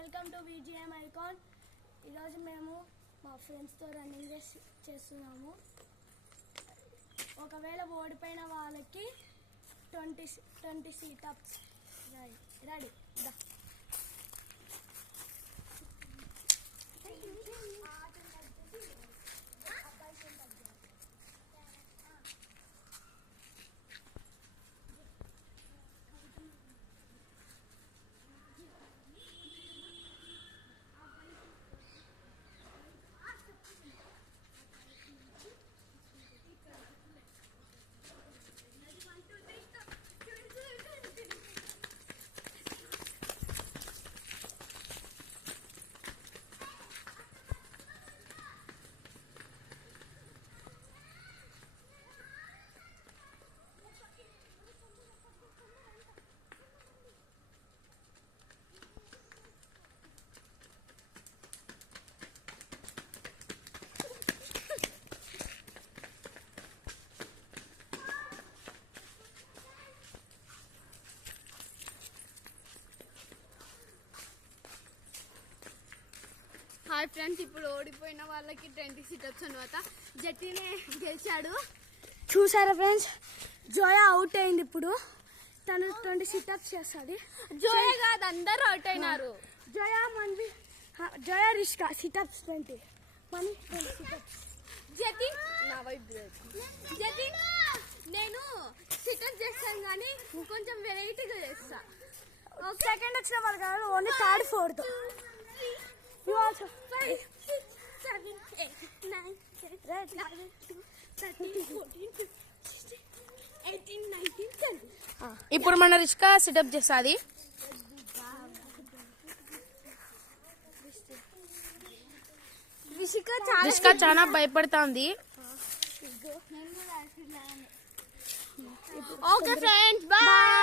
Welcome to విజిఎం icon. ఈరోజు మేము మా ఫ్రెండ్స్తో రన్నింగ్ రేస్ చేస్తున్నాము. ఒకవేళ ఓడిపోయిన వాళ్ళకి 20 సిటప్స్. రెడీ దా. హాయ్ ఫ్రెండ్స్, ఇప్పుడు ఓడిపోయిన వాళ్ళకి 20 సిటప్స్ అనమాట. జట్టినే గెలిచాడు. చూసారా ఫ్రెండ్స్, జోయా అవుట్ అయింది. ఇప్పుడు తను 20 సిటప్స్ చేస్తుంది. జోయా కాదు, అందరూ అవుట్ అయినారు. Zoya Rishka situps 20, Mani 20 situps. జతిన్ నా వైపు జతిన్, నేను సిటప్స్ చేస్తాను కానీ కొంచెం వెరైటీగా చేస్తా. సెకండ్ వచ్చిన వాళ్ళు కాదు, only third fourth. You also 5, 6, 7, 8, 9, 10, 11, 12, 13, 14, 15, 16, 18, 19, 20. ఇప్పుడు మన రిష్కా సిటప్ చేస్తుంది. రిష్కా చాలా భయపడుతుంది. Okay friends, bye.